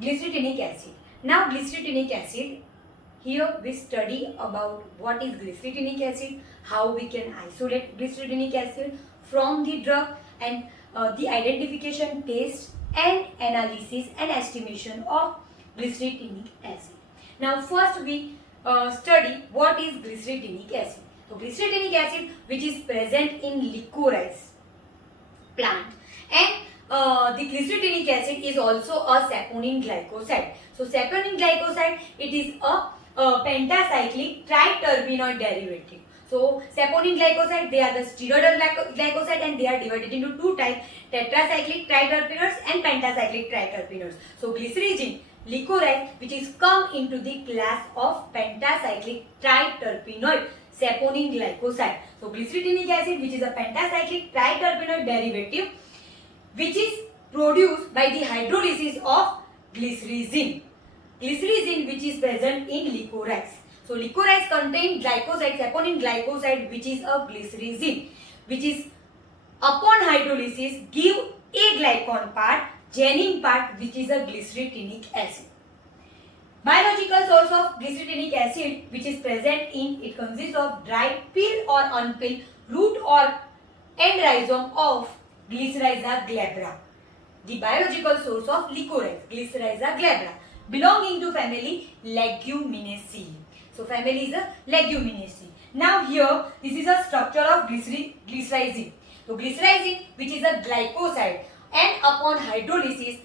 Glycerinic acid. Now glycerinic acid, here we study about what is glycerinic acid, how we can isolate glycerinic acid from the drug, and the identification, test and analysis and estimation of glycerinic acid. Now first we study what is glycerinic acid. So glycerinic acid, which is present in licorice plant, and the glycerinic acid is also a saponin glycoside. So saponin glycoside, it is a pentacyclic triterpenoid derivative. So saponin glycoside, they are the steroidal glycoside and they are divided into two types: tetracyclic triterpenoids and pentacyclic triterpenoids. So glycyrrhizin, licorice, which is come into the class of pentacyclic triterpenoid saponin glycoside. So glycerinic acid, which is a pentacyclic triterpenoid derivative, which is produced by the hydrolysis of glycyrrhizin. Glycyrrhizin, which is present in licorice. So licorice contains glycoside, saponin glycoside, which is a glycyrrhizin, which is upon hydrolysis give a glycon part, genin part, which is a glycerinic acid. Biological source of glycerinic acid, which is present in, it consists of dried, peeled or unpeeled root or end rhizome of Glycyrrhiza glabra. The biological source of licorice, Glycyrrhiza glabra, belonging to family Leguminosae. So family is a Leguminosae. Now here, this is a structure of glycyrrhizin. So glycyrrhizin, which is a glycoside, and upon hydrolysis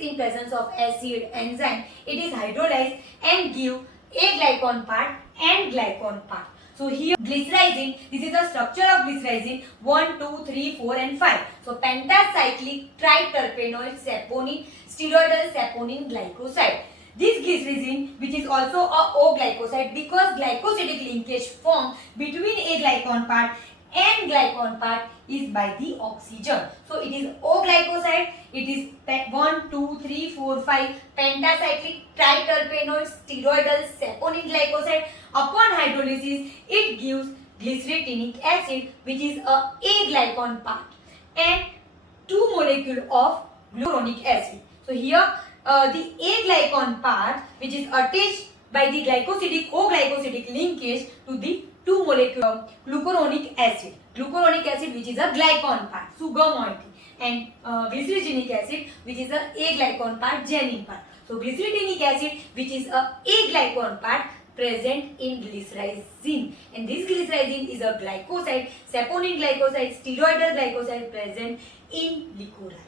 in presence of acid enzyme, it is hydrolyzed and give a glycon part and glycon part. So here glycyrrhizin, this is the structure of glycyrrhizin 1, 2, 3, 4 and 5. So pentacyclic triterpenoid saponin, steroidal saponin glycoside. This glycyrrhizin, which is also a O glycoside, because glycosidic linkage formed between a glycon part and glycon part is by the oxygen. So it is O glycoside, it is 1, 2, 3, 4, 5 pentacyclic triterpenoid steroidal saponin glycoside. Upon hydrolysis, it gives glycerinic acid, which is a glycon part, and 2 molecules of glucuronic acid. So here the glycon part, which is attached by the glycosidic O glycosidic linkage to the 2 molecules of glucuronic acid. Glucuronic acid, which is a glycon part, sugar moiety, and glycerinic acid, which is a glycon part, genin part. So glycerinic acid, which is a glycon part, present in glycyrrhizin, and this glycyrrhizin is a glycoside, saponin glycoside, steroidal glycoside present in licorice.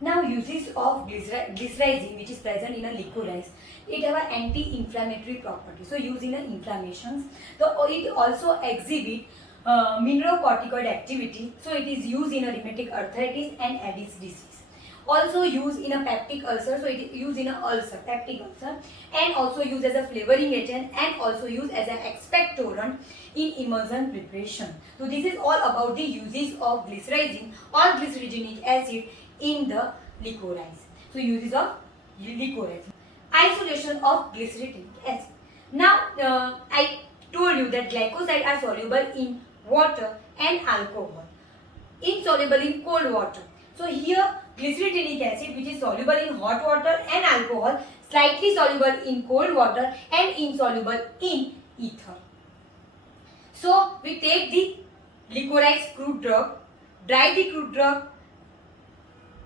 Now uses of glycyrrhizin, which is present in a licorice, it have an anti-inflammatory property. So used in inflammations. So it also exhibit mineralocorticoid activity. So it is used in a rheumatic arthritis and Addis disease. Also used in a peptic ulcer. So it is used in a ulcer, peptic ulcer, and also used as a flavoring agent, and also used as an expectorant in emulsion preparation. So this is all about the uses of glycyrrhizin or glycerinic acid in the licorice. So uses of licorice. Isolation of glycerinic acid. Now I told you that glycosides are soluble in water and alcohol, insoluble in cold water. So here glycerinic acid, which is soluble in hot water and alcohol, slightly soluble in cold water and insoluble in ether. So we take the licorice crude drug, dry the crude drug,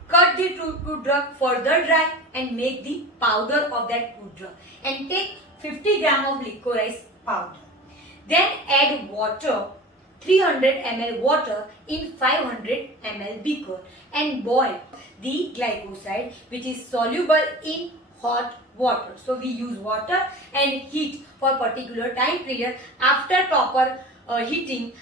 cut the crude drug, further dry, and make the powder of that crude drug, and take 50 gram of licorice powder. Then add water, 300 ml water in 500 ml beaker, and boil the glycoside, which is soluble in hot water. So we use water and heat for particular time period. After proper heating,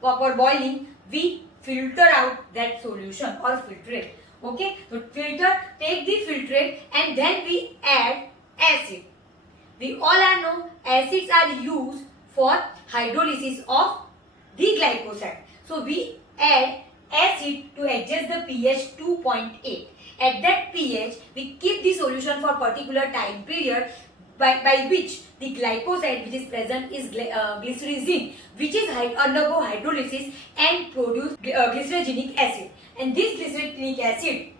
proper boiling, we filter out that solution or filtrate. Okay, so filter, take the filtrate, and then we add acid. We all know acids are used for hydrolysis of the glycoside. So we add acid to adjust the pH 2.8. At that pH, we keep the solution for particular time period by which the glycoside which is present is glycyrrhizin, which is undergo hydrolysis and produce glycerinic acid. And this glycerinic acid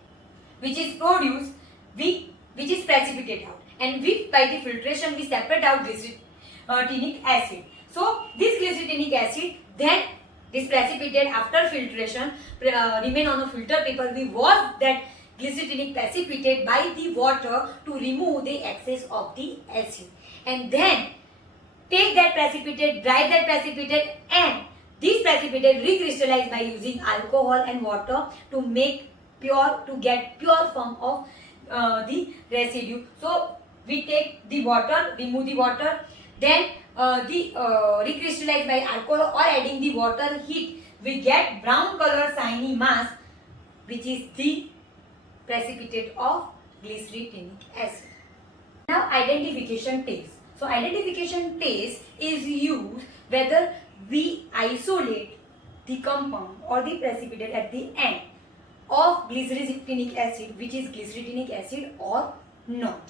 which is produced, which is precipitate out, and by the filtration we separate out glycerinic acid. So this glycerinic acid then this precipitate after filtration remain on a filter paper. We wash that glycerinic precipitate by the water to remove the excess of the acid, and then take that precipitate, dry that precipitate, and this precipitate recrystallize by using alcohol and water to get pure form of the residue. So we take the water, remove the water, then recrystallize by alcohol or adding the water heat, we get brown color shiny mass, which is the precipitate of glycerinic acid. Now identification test. So identification test is used whether we isolate the compound or the precipitate at the end of glycerinic acid, which is glycerinic acid or not.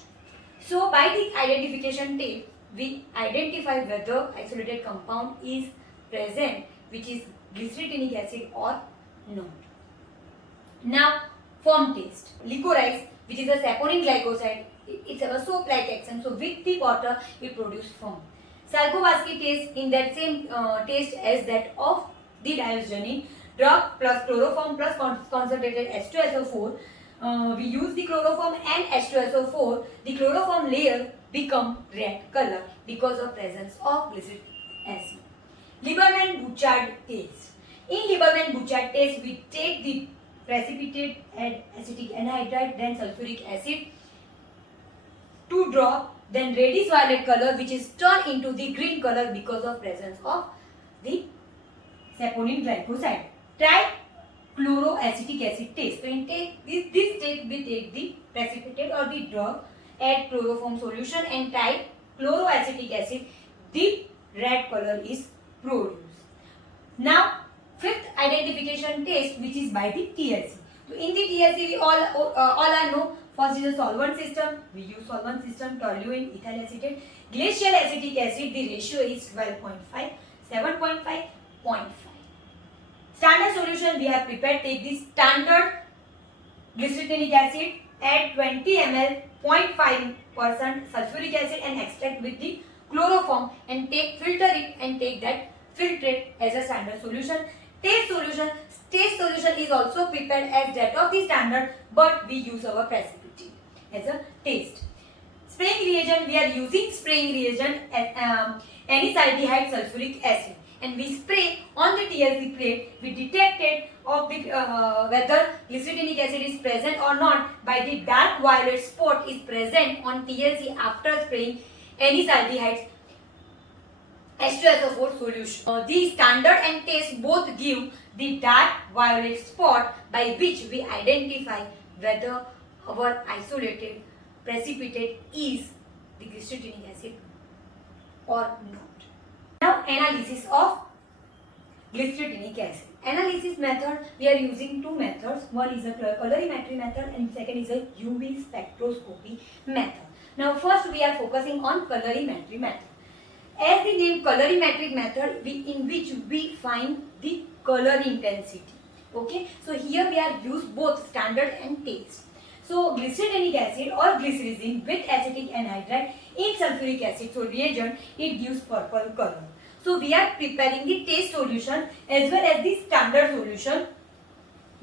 So by the identification test, we identify whether isolated compound is present, which is glycerinic acid or not. Now form test. Licorice, which is a saponin glycoside, it's a soap-like action. So with the water, it produces foam. Salkovsky test in that same taste as that of the diazoxide drug plus chloroform plus concentrated H2SO4. We use the chloroform and H2SO4. The chloroform layer become red color because of presence of glyceric acid. Lieberman-Bouchard test. In Lieberman-Bouchard test, we take the precipitate, add acetic anhydride, then sulfuric acid, 2 drop, then reddish violet color, which is turned into the green color because of presence of the saponin glycoside. Try chloroacetic acid test. So in this state we take the precipitate or the drug, add chloroform solution and try chloroacetic acid. The red color is produced. Now fifth identification test, which is by the TLC. So in the TLC we all are know. First is a solvent system. We use solvent system, toluene, ethyl acetate. Glacial acetic acid, the ratio is 12.5, 7.5, 0.5. Standard solution we have prepared. Take the standard glycerinic acid, add 20 ml, 0.5% sulfuric acid and extract with the chloroform and filter it and take that filtrate as a standard solution. Taste solution is also prepared as that of the standard, but we use our precipitate as a taste. Spraying reagent, we are using spraying reagent N-acetaldehyde sulfuric acid, and we spray on the TLC plate. We detected of the whether glycerinic acid is present or not by the dark violet spot is present on TLC after spraying N-acetaldehyde H2SO4 solution. The standard and taste both give the dark violet spot by which we identify whether our isolated precipitate is the glycerinic acid or not. Now analysis of glycerinic acid. Analysis method, we are using two methods. One is a colorimetry method and second is a UV spectroscopy method. Now first we are focusing on colorimetry method. As the name colorimetric method, in which we find the color intensity. Okay, so here we are used both standard and taste. So glycerinic acid or glycerin with acetic anhydride in sulfuric acid, so reagent, it gives purple color. So we are preparing the taste solution as well as the standard solution.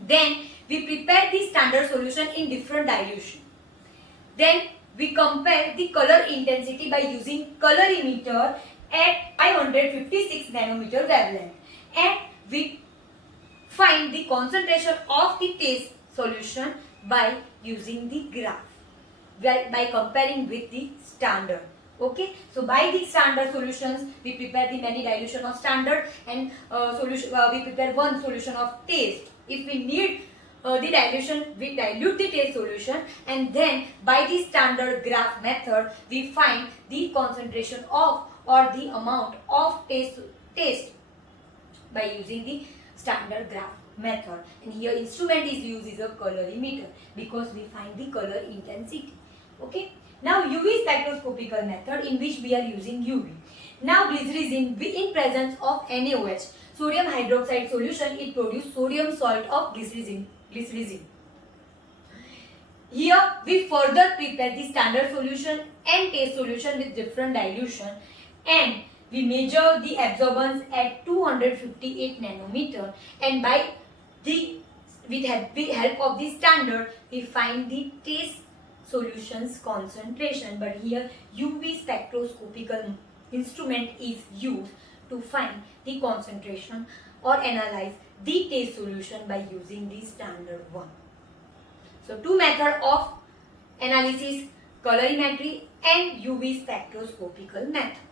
Then we prepare the standard solution in different dilution. Then we compare the color intensity by using colorimeter at 556 nanometer wavelength, and we find the concentration of the taste solution by using the graph by comparing with the standard. Okay, so by the standard solutions we prepare the many dilution of standard and we prepare one solution of taste. If we need the dilution, we dilute the taste solution, and then by the standard graph method we find the concentration of or the amount of taste by using the standard graph method. And here instrument is used is a colorimeter because we find the color intensity. Okay, now UV spectroscopical method, in which we are using UV. Now glycerin in presence of NaOH, sodium hydroxide solution, it produces sodium salt of glycerin. Here we further prepare the standard solution and test solution with different dilution, and we measure the absorbance at 258 nanometer, and with help of the standard we find the test solutions concentration. But here UV spectroscopical instrument is used to find the concentration or analyze the test solution by using the standard one. So two methods of analysis, colorimetry and UV spectroscopical method.